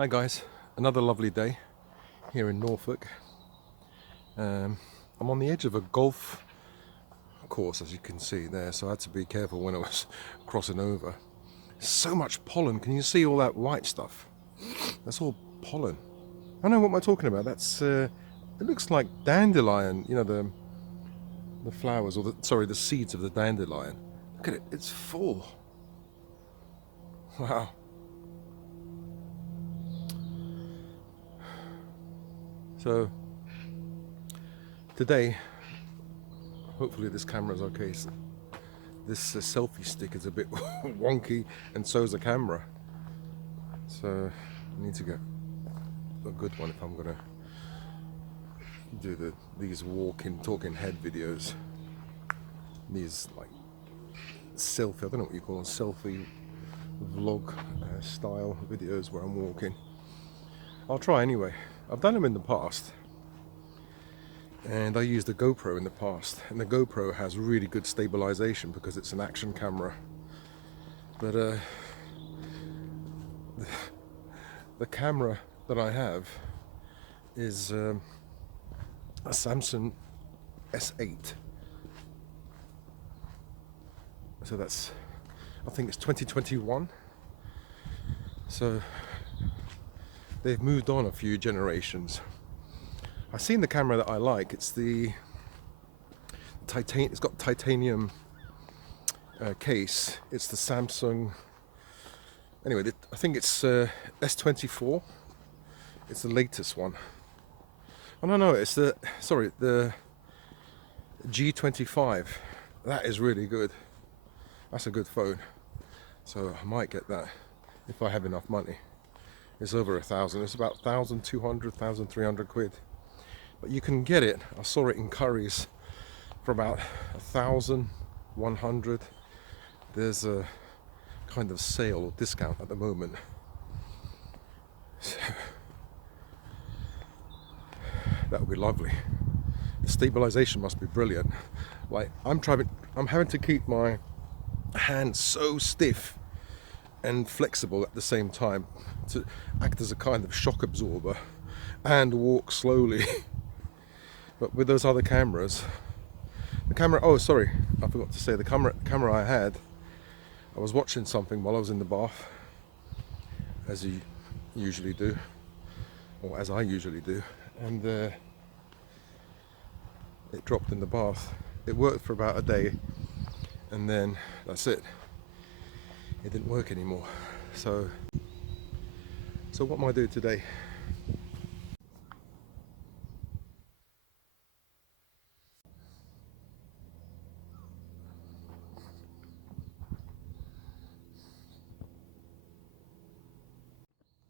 Hi guys, another lovely day here in Norfolk. I'm on the edge of a golf course, as you can see there, so I had to be careful when I was crossing over. So much pollen. Can you see all that white stuff? That's all pollen. I know what am I talking about. That's it looks like dandelion, you know, the flowers, or the seeds of the dandelion. Look at it, it's full. Wow. So today, hopefully this camera's okay. So this selfie stick is a bit wonky, and so is the camera. So I need to get a good one if I'm gonna do these walking, talking head videos. These like selfie, I don't know what you call them, selfie vlog style videos where I'm walking. I'll try anyway. I've done them in the past, and I used a GoPro in the past, and the GoPro has really good stabilization because it's an action camera. But the camera that I have is a Samsung S8. So that's, I think it's 2021. So they've moved on a few generations. I've seen the camera that I like. It's the it's got titanium case. It's the Samsung. Anyway, I think it's S24. It's the latest one. Oh no, it's the G25. That is really good. That's a good phone. So I might get that if I have enough money. It's over 1,000. It's about 1,200, 1,300 quid. But you can get it. I saw it in Curry's for about 1,100. There's a kind of sale or discount at the moment. So, that would be lovely. The stabilization must be brilliant. Like I'm having to keep my hand so stiff and flexible at the same time to act as a kind of shock absorber and walk slowly. But with those other cameras, oh sorry, I forgot to say, the camera I had, I was watching something while I was in the bath, as you usually do, or as I usually do, and it dropped in the bath. It worked for about a day, and then that's it. It didn't work anymore. So what am I doing today?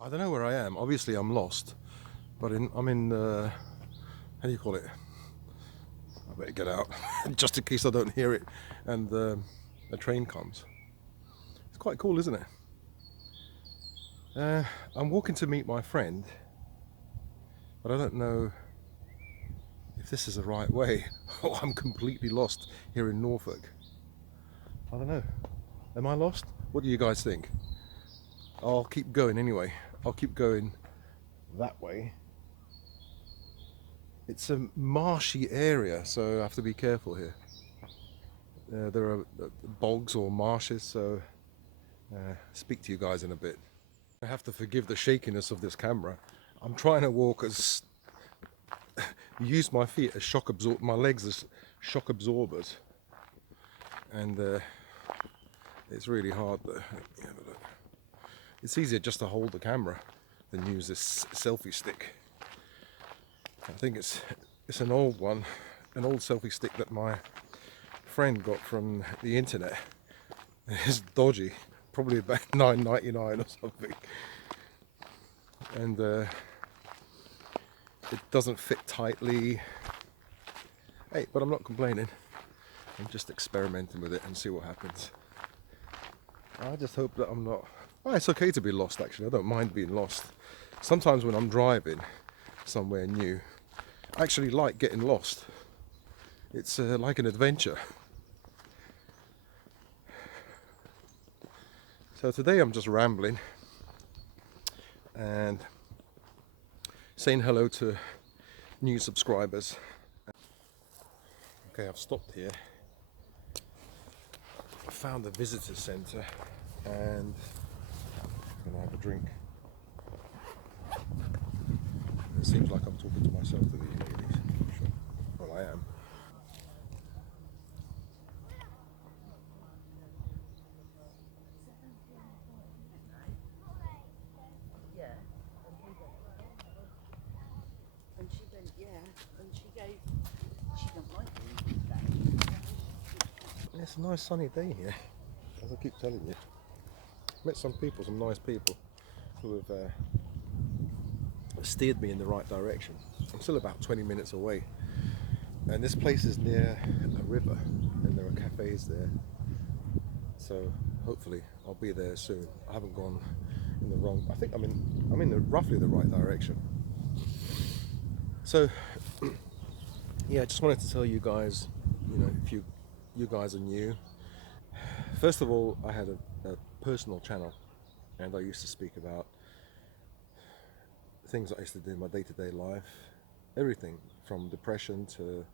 I don't know where I am. Obviously I'm lost, but I'm in how do you call it? I better get out just in case I don't hear it and a train comes. It's quite cool, isn't it? I'm walking to meet my friend, but I don't know if this is the right way. Oh, I'm completely lost here in Norfolk. I don't know. Am I lost? What do you guys think? I'll keep going anyway. I'll keep going that way. It's a marshy area, so I have to be careful here. There are bogs or marshes, so speak to you guys in a bit. I have to forgive the shakiness of this camera. I'm trying to walk as use my feet as my legs as shock absorbers, and it's really hard. It's easier just to hold the camera than use this selfie stick. I think it's an old one, an old selfie stick that my friend got from the internet. It's dodgy, probably about $9.99 or something, and it doesn't fit tightly. Hey, but I'm not complaining. I'm just experimenting with it and see what happens. I just hope that I'm not. Oh, it's okay to be lost, actually. I don't mind being lost. Sometimes when I'm driving somewhere new, I actually like getting lost. It's like an adventure. So today I'm just rambling. and saying hello to new subscribers. Okay, I've stopped here. I found the visitor centre and I'm gonna have a drink. It seems like I'm talking to myself to these ladies. Sure. Well, I am. And she went, yeah, and she gave, she don't like it today. It's a nice sunny day here, as I keep telling you. Met some people, some nice people, who have steered me in the right direction. I'm still about 20 minutes away, and this place is near a river, and there are cafes there. So hopefully I'll be there soon. I haven't gone in the wrong. I think I'm in roughly the right direction. So yeah, I just wanted to tell you guys, if you guys are new. First of all, I had a personal channel, and I used to speak about things I used to do in my day-to-day life, everything from depression to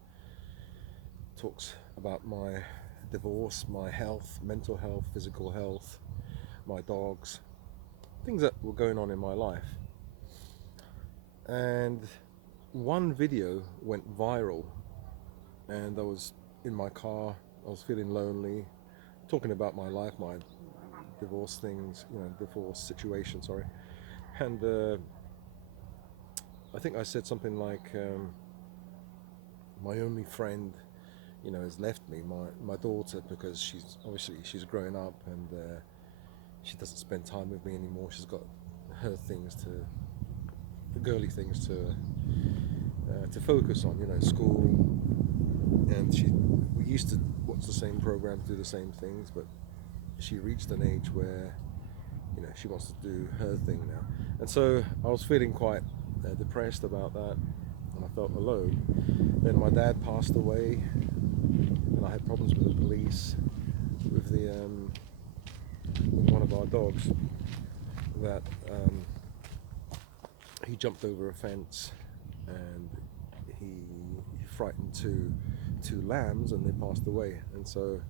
talks about my divorce, my health, mental health, physical health, my dogs, things that were going on in my life. And one video went viral, and I was in my car, I was feeling lonely, talking about my life, my divorce things, divorce situation, sorry. And I think I said something like, my only friend, has left me, my daughter, because she's growing up, and she doesn't spend time with me anymore. She's got her things the girly things to focus on, school, and we used to watch the same programs, do the same things, but she reached an age where she wants to do her thing now. And so I was feeling quite depressed about that, and I felt alone. Then my dad passed away, and I had problems with the police, with with one of our dogs, that he jumped over a fence, and he frightened two lambs, and they passed away. And so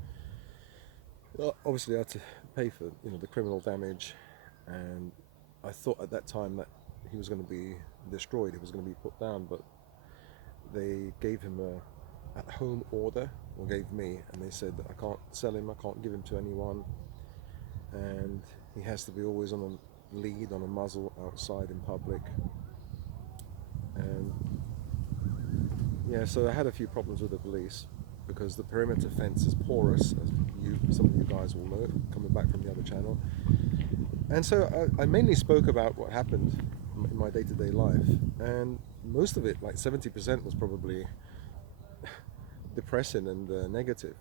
obviously I had to pay for the criminal damage, and I thought at that time that he was going to be destroyed, he was going to be put down, but they gave him a at-home order, or gave me, and they said that I can't sell him, I can't give him to anyone, and he has to be always on a lead, on a muzzle, outside in public. And yeah, so I had a few problems with the police, because the perimeter fence is porous, as some of you guys will know, coming back from the other channel. And so I mainly spoke about what happened in my day-to-day life, and most of it, like 70%, was probably depressing and negative.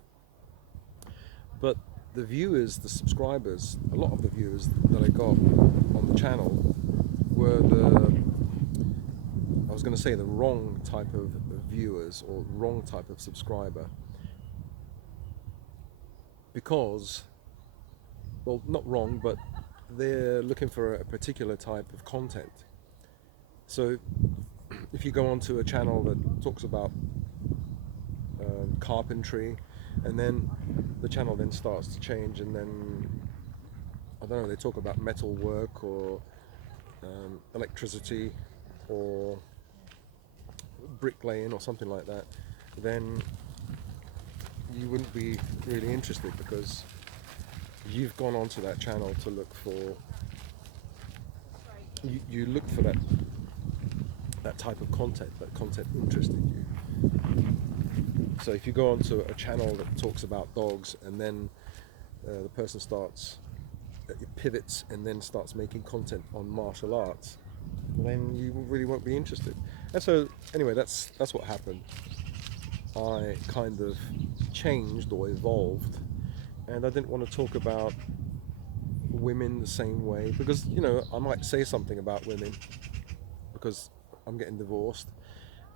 But the viewers, the subscribers, a lot of the viewers that I got on the channel were I was going to say the wrong type of viewers, or wrong type of subscriber, because, well, not wrong, but they're looking for a particular type of content. So if you go onto a channel that talks about carpentry, and then the channel then starts to change, and then, I don't know, they talk about metal work, or electricity, or bricklaying, or something like that, then you wouldn't be really interested, because you've gone onto that channel to look for, you look for that type of content, that content interested you. So if you go onto a channel that talks about dogs, and then the person pivots and then starts making content on martial arts, then you really won't be interested. And so anyway, that's what happened. I kind of changed, or evolved, and I didn't want to talk about women the same way, because I might say something about women because I'm getting divorced,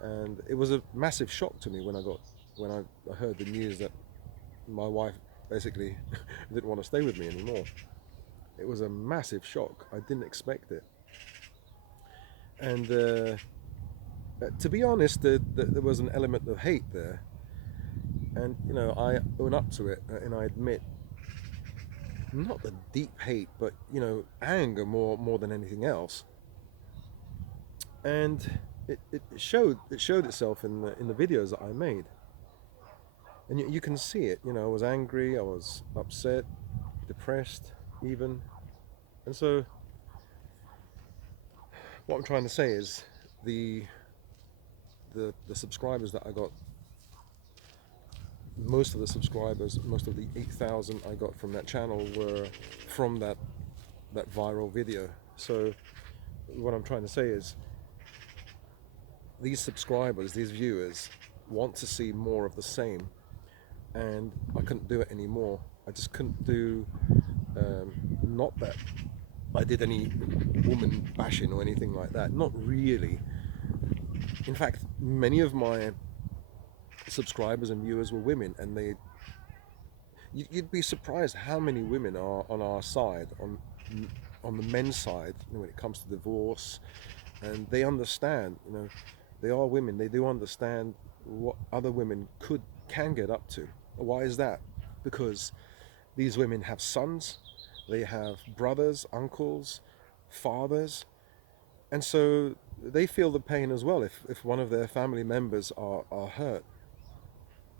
and it was a massive shock to me when I heard the news that my wife basically didn't want to stay with me anymore. It was a massive shock. I didn't expect it. And to be honest, there was an element of hate there, and I own up to it, and I admit, not the deep hate, but anger more than anything else. And it showed itself in the videos that I made, and you can see it. I was angry, I was upset, depressed, even. And so what I'm trying to say is the the subscribers that I got, most of the subscribers, most of the 8,000 I got from that channel were from that viral video. So what I'm trying to say is these subscribers, these viewers want to see more of the same, and I couldn't do it anymore. I just couldn't do, not that I did any woman bashing or anything like that, not really. In fact, many of my subscribers and viewers were women, and you'd be surprised how many women are on our side, on the men's side, when it comes to divorce, and they understand. They are women. They do understand what other women can get up to. Why is that? Because these women have sons, they have brothers, uncles, fathers, and so they feel the pain as well if one of their family members are hurt.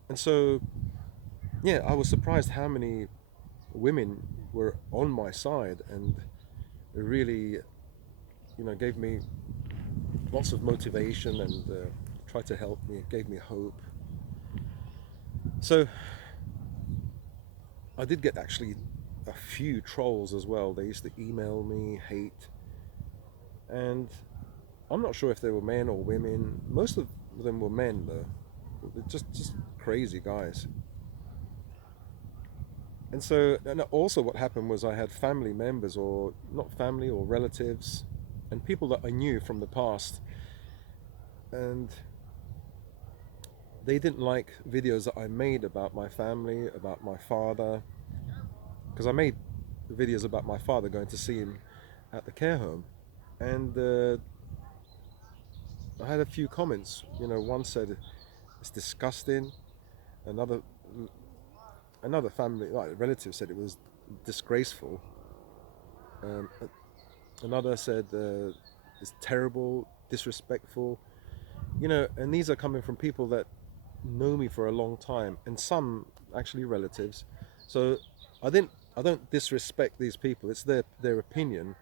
And so, yeah, I was surprised how many women were on my side, and it really, gave me lots of motivation, and tried to help me, gave me hope. So I did get actually a few trolls as well. They used to email me hate, and I'm not sure if they were men or women. Most of them were men, though. They're just crazy guys. And so, and also what happened was I had family members, or not family, or relatives, and people that I knew from the past, and they didn't like videos that I made about my family, about my father, because I made videos about my father, going to see him at the care home, and I had a few comments. One said it's disgusting. Another family, like relative, said it was disgraceful. Um, Another said it's terrible, disrespectful. And these are coming from people that know me for a long time, and some actually relatives. So I don't disrespect these people. It's their opinion.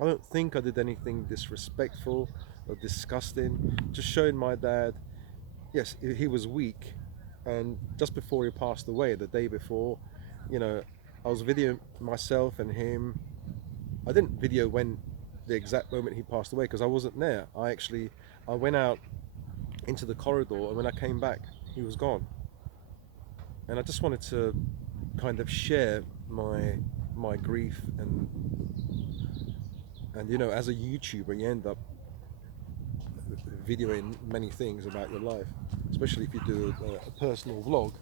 I don't think I did anything disrespectful or disgusting. Just showing my dad, yes, he was weak, and just before he passed away, the day before, I was videoing myself and him. I didn't video when the exact moment he passed away, because I wasn't there. I went out into the corridor, and when I came back, he was gone. And I just wanted to kind of share my grief, and as a YouTuber, you end up videoing many things about your life, especially if you do a personal vlog.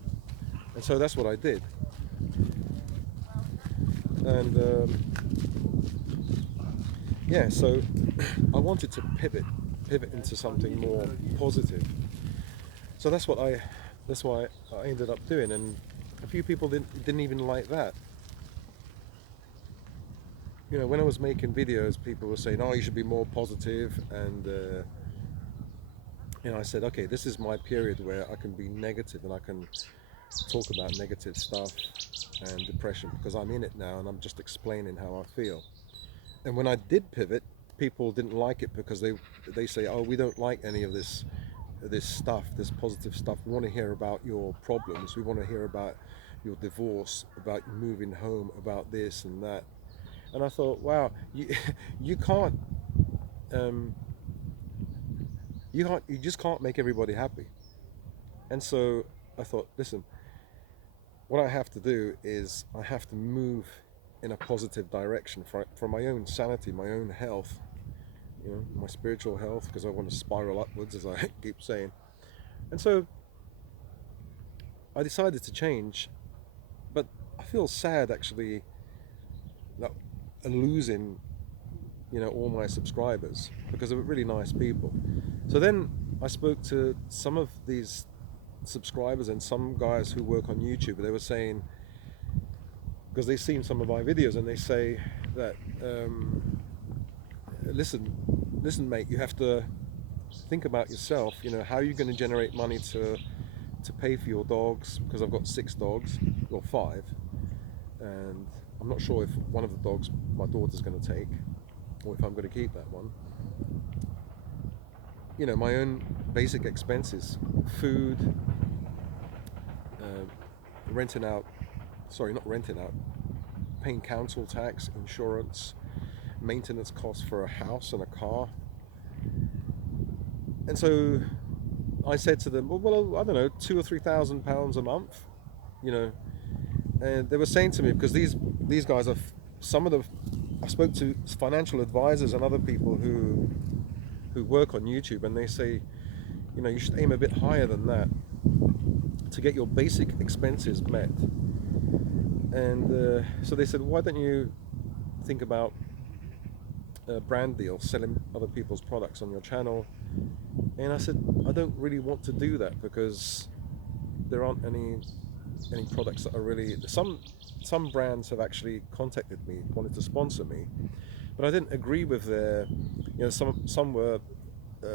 And so that's what I did. And yeah, so I wanted to pivot into something more positive. So that's why I ended up doing, and a few people didn't even like that. When I was making videos, people were saying, "Oh, you should be more positive," and I said, "Okay, this is my period where I can be negative, and I can talk about negative stuff and depression, because I'm in it now, and I'm just explaining how I feel." And when I did pivot, people didn't like it, because they say, "Oh, we don't like any of this stuff, this positive stuff. We want to hear about your problems. We want to hear about your divorce, about moving home, about this and that." And I thought, wow, you can't, um, you just can't make everybody happy. And so I thought, listen, what I have to do is I have to move in a positive direction for my own sanity, my own health, my spiritual health, because I want to spiral upwards, as I keep saying. And so I decided to change, but I feel sad actually that losing, all my subscribers, because they were really nice people. So then I spoke to some of these subscribers and some guys who work on YouTube. They were saying, because they've seen some of my videos, and they say that listen mate, you have to think about yourself. How are you going to generate money to pay for your dogs, because I've got 6 dogs, or 5, and I'm not sure if one of the dogs my daughter's going to take, or if I'm going to keep that one. My own basic expenses, food, paying council tax, insurance, maintenance costs for a house and a car. And so I said to them, well, I don't know, £2,000 or £3,000 a month, and they were saying to me, because these guys are I spoke to financial advisors and other people who work on YouTube, and they say, you should aim a bit higher than that to get your basic expenses met. And so they said, why don't you think about brand deals, selling other people's products on your channel? And I said, I don't really want to do that, because there aren't any products that are really... Some brands have actually contacted me, wanted to sponsor me, but I didn't agree with their... some were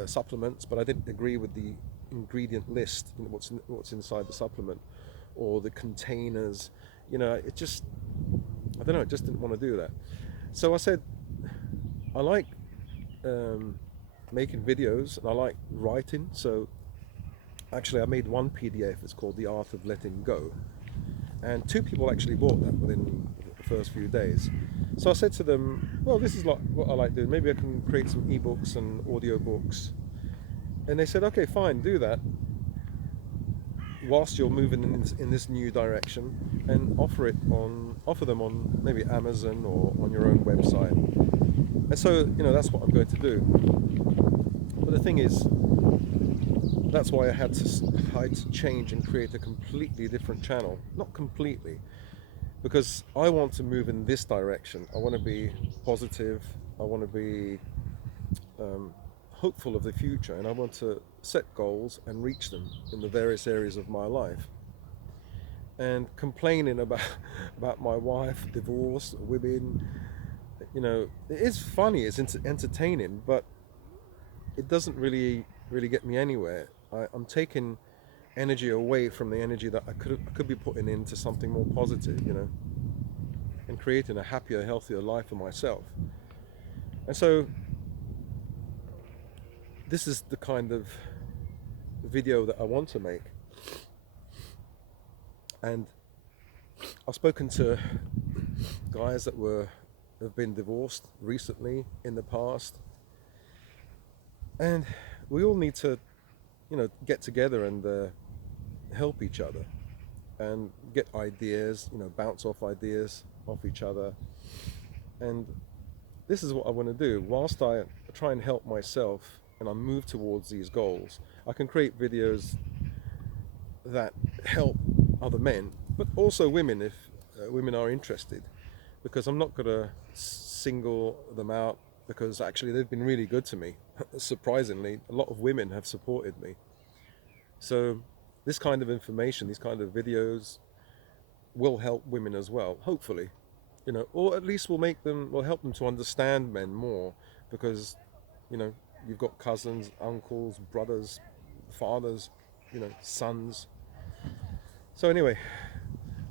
supplements, but I didn't agree with the ingredient list, what's inside the supplement, or the containers. It just... I don't know, I just didn't want to do that. So I said, I like making videos, and I like writing. So actually I made one PDF. It's called The Art of Letting Go, and 2 people actually bought that within the first few days. So I said to them, well, this is what I like doing, maybe I can create some ebooks and audiobooks. And they said, okay, fine, do that whilst you're moving in this new direction, and offer them on maybe Amazon or on your own website. And so that's what I'm going to do. But the thing is, that's why I had to change and create a completely different channel. Not completely, because I want to move in this direction. I want to be positive. I want to be hopeful of the future, and I want to set goals and reach them in the various areas of my life. And complaining about my wife, divorce, women, it is funny, it's entertaining, but it doesn't really get me anywhere. I'm taking energy away from the energy that I could be putting into something more positive, and creating a happier, healthier life for myself. And so this is the kind of video that I want to make. And I've spoken to guys that have been divorced recently, in the past, and we all need to get together and help each other and get ideas, bounce off ideas off each other. And this is what I want to do. Whilst I try and help myself and I move towards these goals, I can create videos that help other men, but also women, if women are interested, because I'm not going to single them out, because actually they've been really good to me. Surprisingly, a lot of women have supported me. So this kind of information, these kind of videos will help women as well, hopefully, or at least will help them to understand men more, because you've got cousins, uncles, brothers, fathers, sons. So anyway,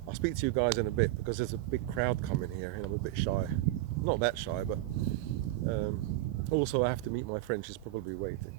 I'll speak to you guys in a bit, because there's a big crowd coming here and I'm a bit shy. Not that shy, but also I have to meet my friend. She's probably waiting.